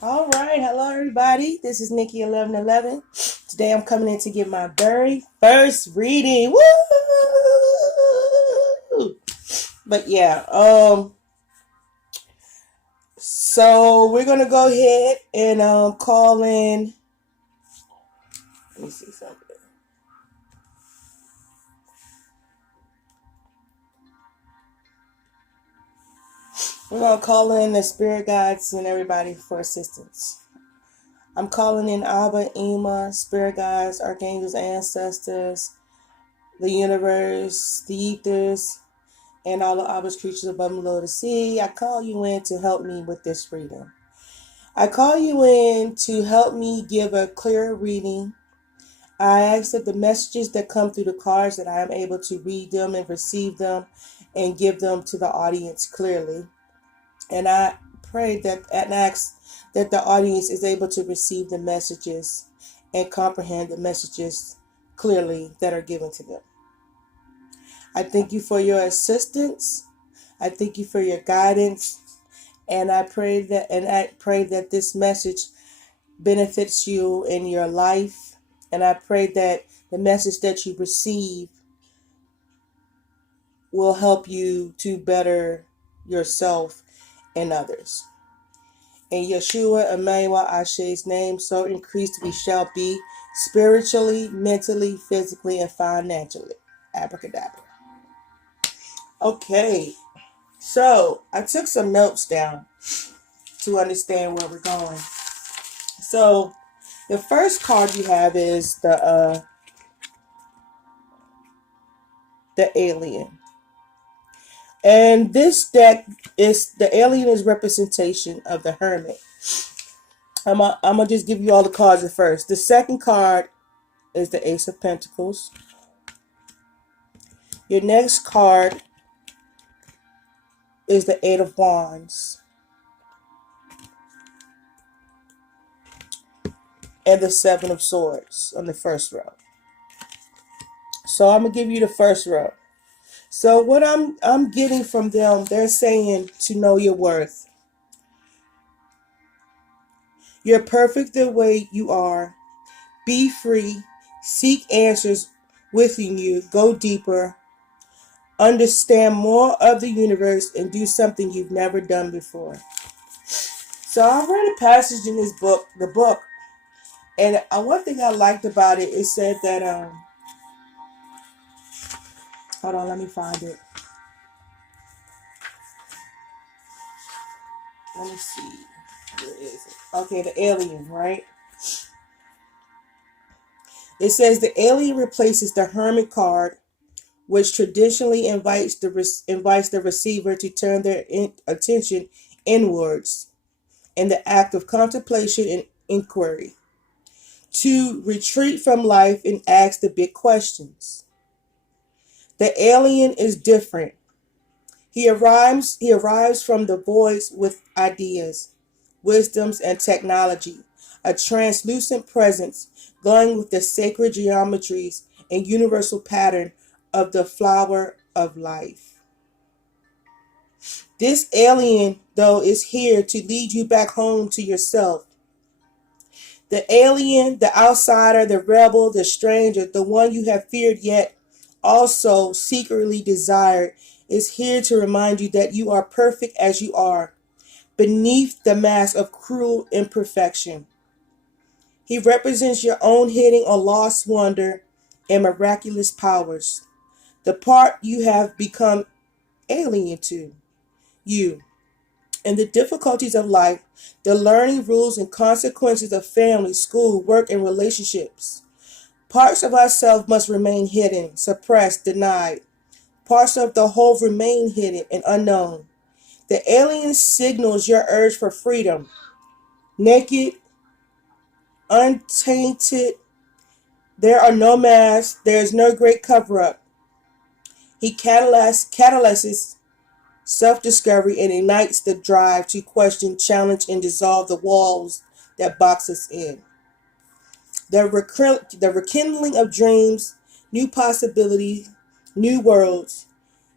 All right, hello everybody. This is Nikki 1111. Today I'm coming in to give my very first reading. Woo! But yeah, so we're gonna go ahead and call in. Let me see something. We're gonna call in the spirit guides and everybody for assistance. I'm calling in Abba, Ema, spirit guides, archangels, ancestors, the universe, the ethers, and all the Abba's creatures above and below the sea. I call you in to help me with this reading. I call you in to help me give a clear reading. I ask that the messages that come through the cards that I am able to read them and receive them and give them to the audience clearly. And I pray that and ask that the audience is able to receive the messages and comprehend the messages clearly that are given to them. I thank you for your assistance. I thank you for your guidance. And I pray that this message benefits you in your life. And I pray that the message that you receive will help you to better yourself and others. In Yeshua Emmanuel Ashe's name, so increased we shall be spiritually, mentally, physically, and financially. Abracadabra. Okay, so I took some notes down to understand where we're going. So the first card you have is the alien. And this deck is the alien is representation of the hermit. I'm gonna just give you all the cards at first. The second card is the Ace of Pentacles. Your next card is the Eight of Wands. And the Seven of Swords on the first row. So I'm gonna give you the first row. So what I'm getting from them, they're saying to know your worth. You're perfect the way you are. Be free. Seek answers within you. Go deeper. Understand more of the universe and do something you've never done before. So I read a passage in this book, and one thing I liked about it, it said that hold on, let me find it. Let me see. Where is it? Okay, the alien, right? It says the alien replaces the hermit card, which traditionally invites the receiver to turn their attention inwards in the act of contemplation and inquiry, to retreat from life and ask the big questions. The alien is different. He arrives from the voids with ideas, wisdoms, and technology, a translucent presence glowing with the sacred geometries and universal pattern of the flower of life. This alien, though, is here to lead you back home to yourself. The alien, the outsider, the rebel, the stranger, the one you have feared yet also secretly desired, is here to remind you that you are perfect as you are, beneath the mask of cruel imperfection. He represents your own hidden or lost wonder and miraculous powers, the part you have become alien to. You. In the difficulties of life, the learning rules and consequences of family, school, work, and relationships. Parts of ourselves must remain hidden, suppressed, denied. Parts of the whole remain hidden and unknown. The alien signals your urge for freedom. Naked, untainted, there are no masks, there is no great cover up. He catalyzes self-discovery and ignites the drive to question, challenge, and dissolve the walls that box us in. The rekindling of dreams, new possibilities, new worlds.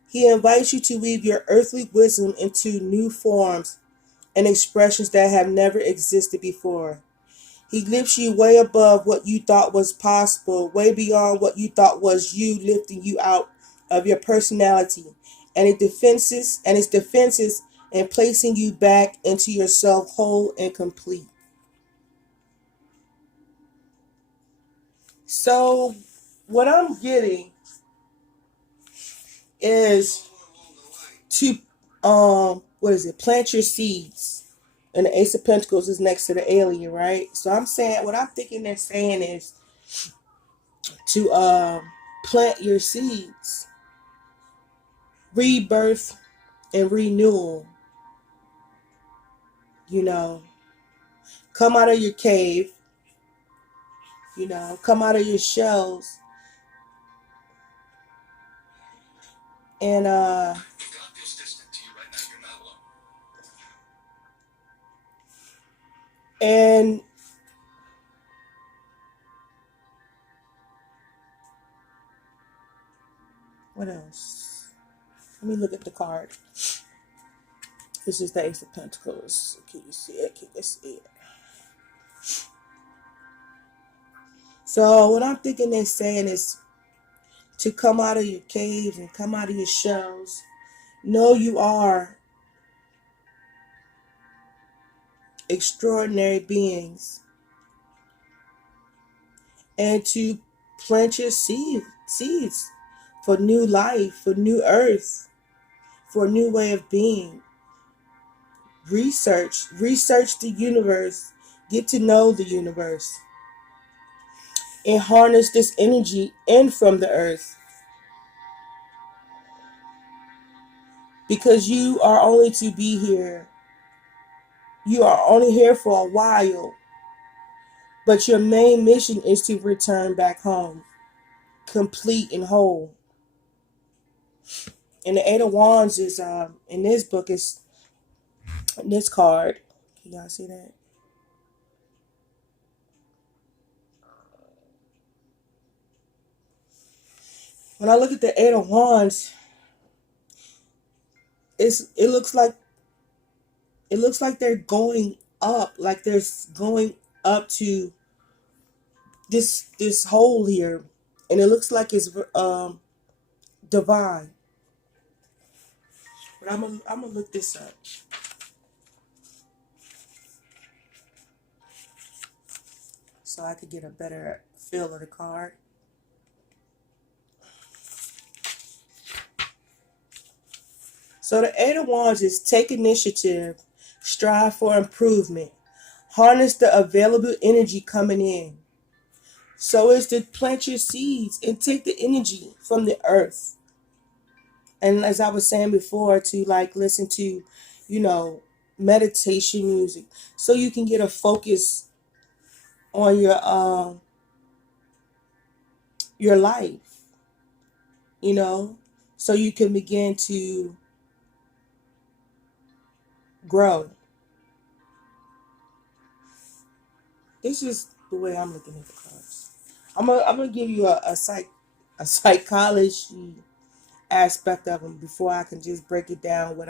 He invites you to weave your earthly wisdom into new forms and expressions that have never existed before. He lifts you way above what you thought was possible, way beyond what you thought was you, lifting you out of your personality and its defenses and placing you back into yourself whole and complete. So what I'm getting is to what is it? Plant your seeds. And the Ace of Pentacles is next to the alien, right? So I'm saying what I'm thinking they're saying is to plant your seeds, rebirth and renewal. You know, come out of your cave. You know, come out of your shells and and what else? Let me look at the card. This is the Ace of Pentacles. Can you see it? Can you see it? So what I'm thinking they're saying is to come out of your caves and come out of your shells. Know you are extraordinary beings. And to plant your seeds for new life, for new earth, for a new way of being. Research the universe, get to know the universe, and harness this energy in from the earth. Because you are only to be here. You are only here for a while. But your main mission is to return back home, complete and whole. And the Eight of Wands is in this book is in this card. Can y'all see that? When I look at the Eight of Wands, it looks like they're going up, like they're going up to this hole here, and it looks like it's divine. But I'm gonna look this up so I could get a better feel of the card. So the Eight of Wands is take initiative, strive for improvement, harness the available energy coming in. So it's to plant your seeds and take the energy from the earth. And as I was saying before, to like listen to, you know, meditation music, so you can get a focus on your life, you know, so you can begin to grow. This is the way I'm looking at the cards. I'm gonna give you a psychology aspect of them before I can just break it down what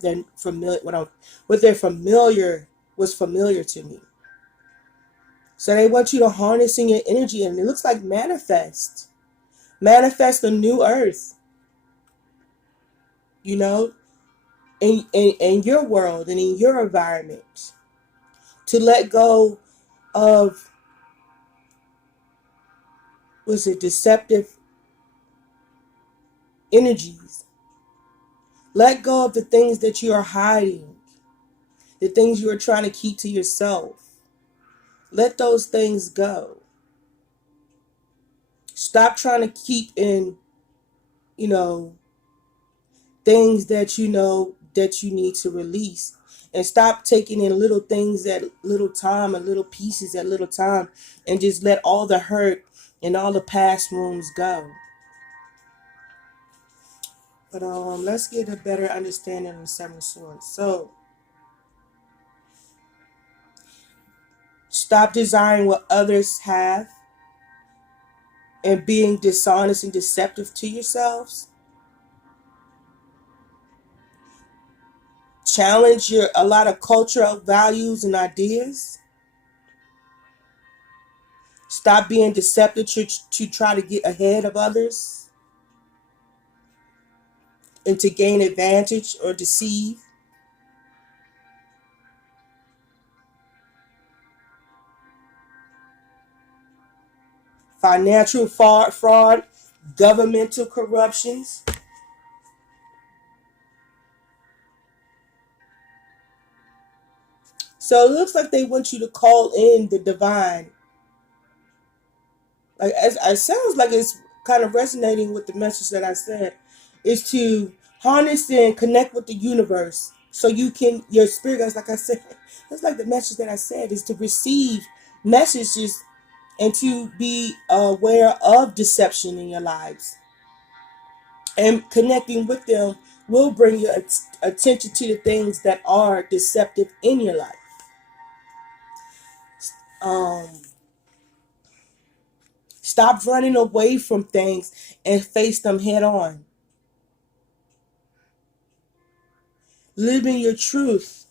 they're familiar was familiar to me. So they want you to harness in your energy, and it looks like manifest a new earth, you know, in your world and in your environment, to let go of, was it deceptive energies. Let go of the things that you are hiding, the things you are trying to keep to yourself. Let those things go. Stop trying to keep in, you know, things that you know that you need to release. And stop taking in little things at little time and little pieces at little time, and just let all the hurt and all the past wounds go. But let's get a better understanding of the Seven of Swords. So stop desiring what others have and being dishonest and deceptive to yourselves. challenge a lot of cultural values and ideas. Stop being deceptive to try to get ahead of others and to gain advantage or deceive. Financial fraud, governmental corruptions. So it looks like they want you to call in the divine. Like, as it sounds like it's kind of resonating with the message that I said, is to harness and connect with the universe so you can, your spirit guides, like I said, that's like the message that I said, is to receive messages and to be aware of deception in your lives. And connecting with them will bring your attention to the things that are deceptive in your life. Um, Stop running away from things and face them head on. Living your truth.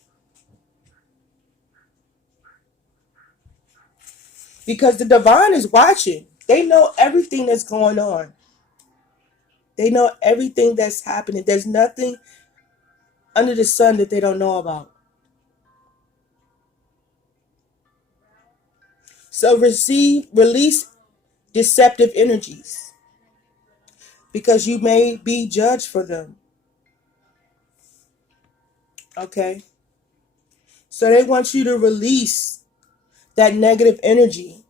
Because the divine is watching. They know everything that's going on. They know everything that's happening. There's nothing under the sun that they don't know about. So release deceptive energies because you may be judged for them. Okay? So they want you to release that negative energy.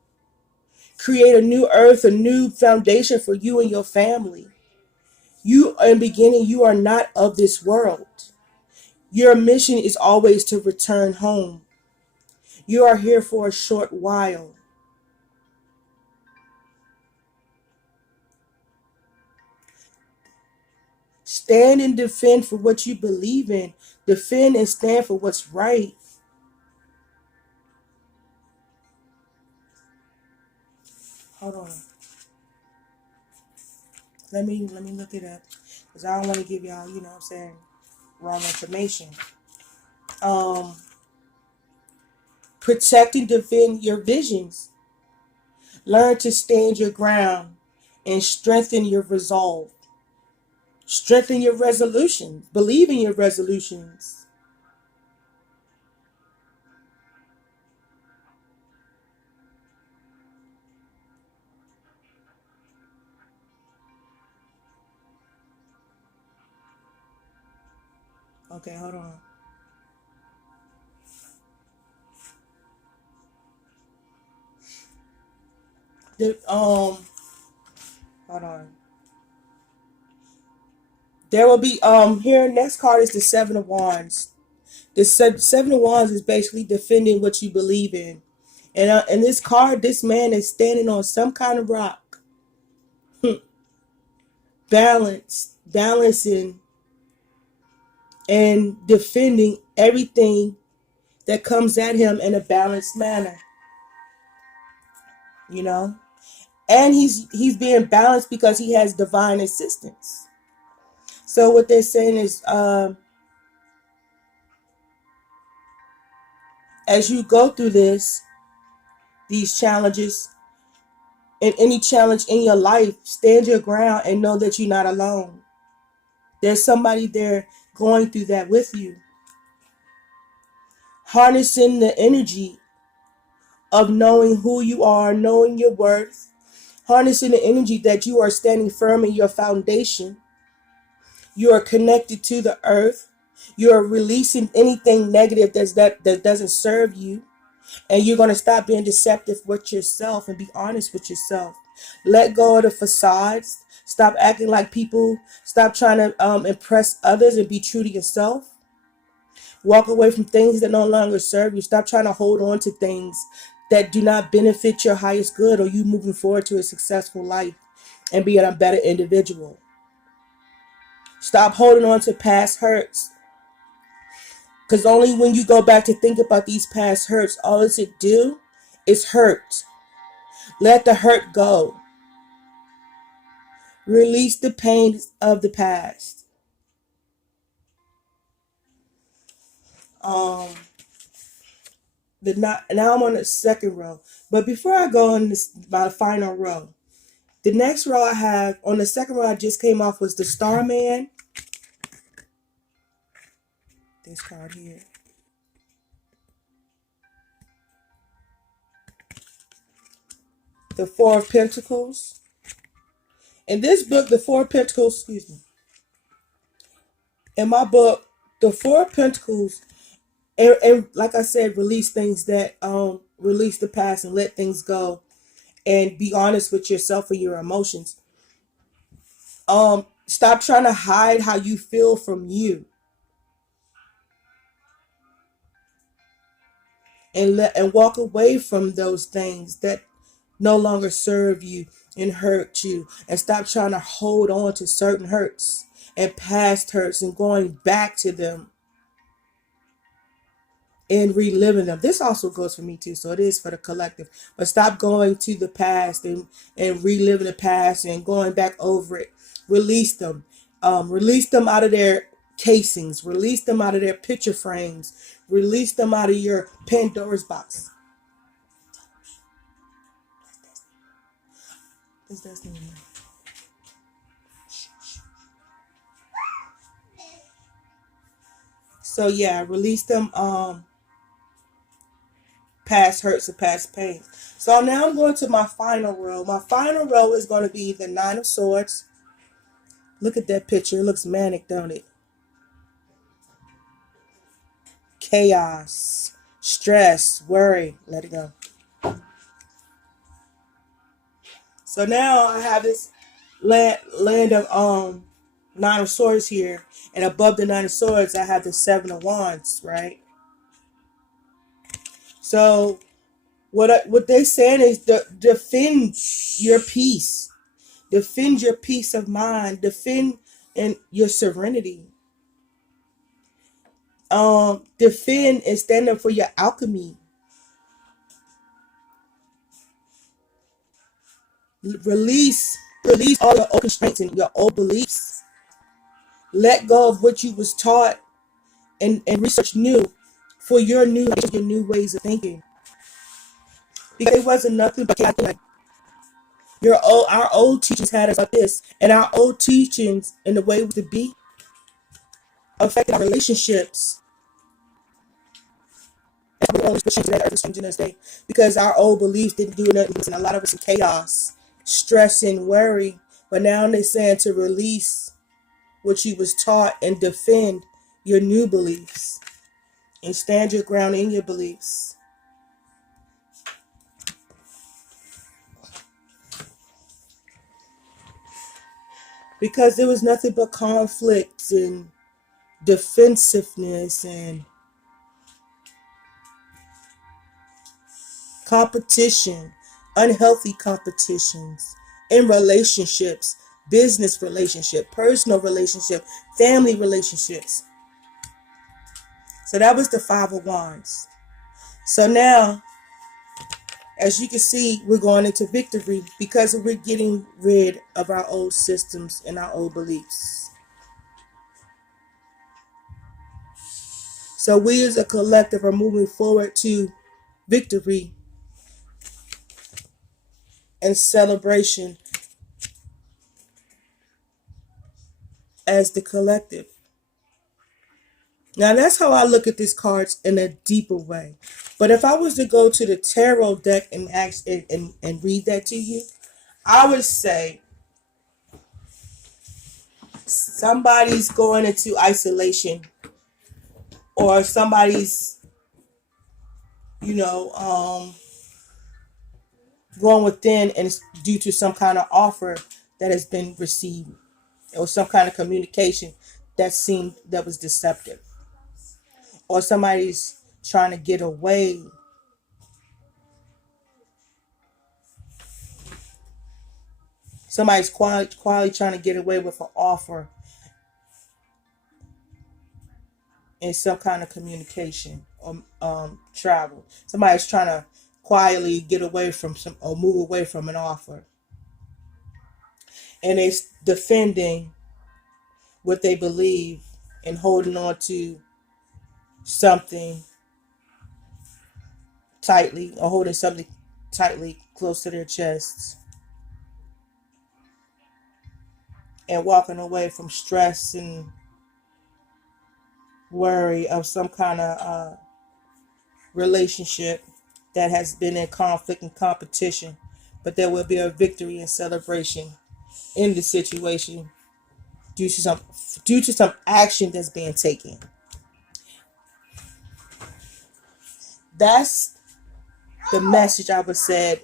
Create a new earth, a new foundation for you and your family. You, in the beginning, you are not of this world. Your mission is always to return home. You are here for a short while. Stand and defend for what you believe in. Defend and stand for what's right. Hold on. Let me look it up. Because I don't want to give y'all, you know what I'm saying, wrong information. Protect and defend your visions. Learn to stand your ground and strengthen your resolve. Strengthen your resolutions. Believe in your resolutions. Okay, hold on. Hold on. There will be here next card is the Seven of Wands. The Seven of Wands is basically defending what you believe in. And in this card, this man is standing on some kind of rock. Balancing and defending everything that comes at him in a balanced manner. You know? And he's being balanced because he has divine assistance. So what they're saying is as you go through these challenges, and any challenge in your life, stand your ground and know that you're not alone. There's somebody there going through that with you. Harnessing the energy of knowing who you are, knowing your worth, harnessing the energy that you are standing firm in your foundation. You are connected to the earth. You are releasing anything negative that doesn't serve you. And you're going to stop being deceptive with yourself and be honest with yourself. Let go of the facades. Stop acting like people. Stop trying to impress others and be true to yourself. Walk away from things that no longer serve you. Stop trying to hold on to things that do not benefit your highest good or you moving forward to a successful life and being a better individual. Stop holding on to past hurts. Because only when you go back to think about these past hurts, all it do is hurt. Let the hurt go. Release the pain of the past. um now I'm on the second row. But before I go on this my final row, the next row I have on the second row I just came off was the Starman. This card here. The Four of Pentacles. In this book, the Four of Pentacles, excuse me. In my book, the Four of Pentacles, and like I said, release things that release the past and let things go, and be honest with yourself and your emotions. Stop trying to hide how you feel from you, and walk away from those things that no longer serve you and hurt you, and stop trying to hold on to certain hurts and past hurts and going back to them and reliving them. This also goes for me too, so it is for the collective. But stop going to the past and reliving the past and going back over it. Release them. Release them out of their casings. Release them out of their picture frames. Release them out of your Pandora's box. So yeah, release them past hurts and past pain. So now I'm going to my final row. My final row is going to be the Nine of Swords. Look at that picture. It looks manic, don't it? Chaos, stress, worry. Let it go. So now I have this land of Nine of Swords here, and above the Nine of Swords I have the Seven of Wands, right? So what they're saying is defend your peace, defend your peace of mind, defend and your serenity. Defend and stand up for your alchemy. Release all your old constraints and your old beliefs. Let go of what you was taught and research new for your new ways of thinking. Because it wasn't nothing but chaotic. Our old teachers had us like this, and our old teachings and the way to be affected our relationships. And we're only changing us day because our old beliefs didn't do nothing, and a lot of us in chaos, stress, and worry. But now they're saying to release what you was taught and defend your new beliefs and stand your ground in your beliefs. Because there was nothing but conflict and defensiveness and competition, unhealthy competitions in relationships, business relationship, personal relationship, family relationships. So that was the Five of Wands. So now, as you can see, we're going into victory because we're getting rid of our old systems and our old beliefs. So we as a collective are moving forward to victory and celebration as the collective. Now that's how I look at these cards in a deeper way. But if I was to go to the tarot deck and read that to you, I would say somebody's going into isolation, or somebody's, going within, and it's due to some kind of offer that has been received, or some kind of communication that was deceptive, or somebody's trying to get away. Somebody's quietly trying to get away with an offer in some kind of communication or travel. Somebody's trying to quietly get away from or move away from an offer. And they're defending what they believe and holding on to something tightly or holding something tightly close to their chests and walking away from stress and worry of some kind of relationship that has been in conflict and competition, but there will be a victory and celebration in the situation due to some action that's being taken. That's the message I would said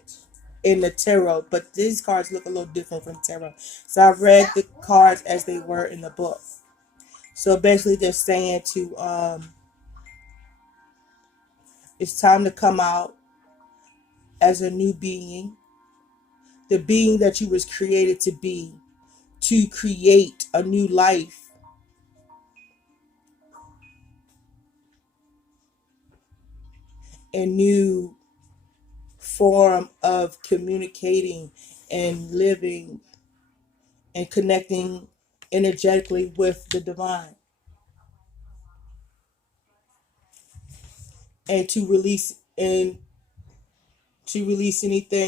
in the tarot, but these cards look a little different from tarot. So I read the cards as they were in the book. So basically, they're saying to it's time to come out as a new being, the being that you was created to be, to create a new life, a new form of communicating and living and connecting energetically with the divine, and to release anything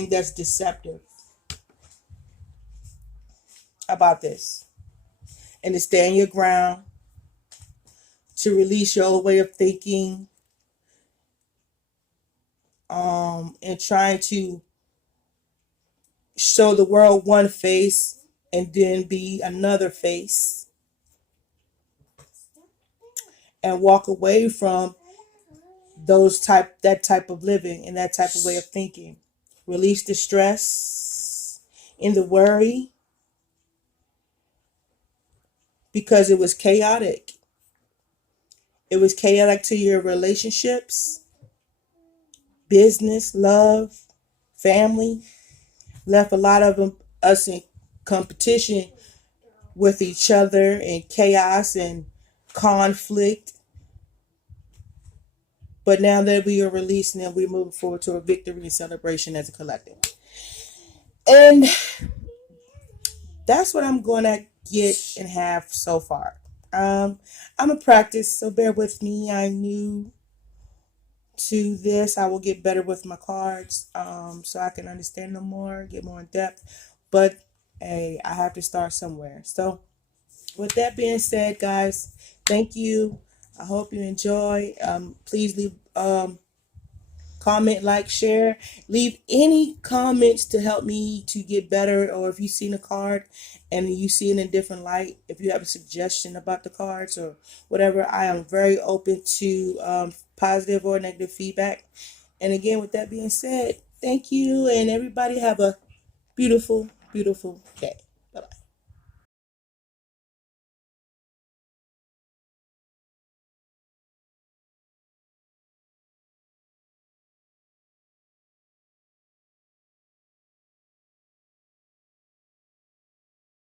that's deceptive about this, and to stand your ground, to release your old way of thinking, and trying to show the world one face and then be another face, and walk away from that type of living and that type of way of thinking. Release the stress and the worry because it was chaotic. It was chaotic to your relationships, business, love, family. Left a lot of us in competition with each other and chaos and conflict. But now that we are releasing and we're moving forward to a victory and celebration as a collective. And that's what I'm going to get and have so far. I'm a practice, so bear with me. I'm new to this. I will get better with my cards, so I can understand them more, get more in depth. But hey, I have to start somewhere. So with that being said, guys, thank you. I hope you enjoy. Please leave comment, like, share, leave any comments to help me to get better, or if you've seen a card and you see it in a different light, if you have a suggestion about the cards or whatever, I am very open to positive or negative feedback. And again, with that being said, thank you, and everybody have a beautiful day.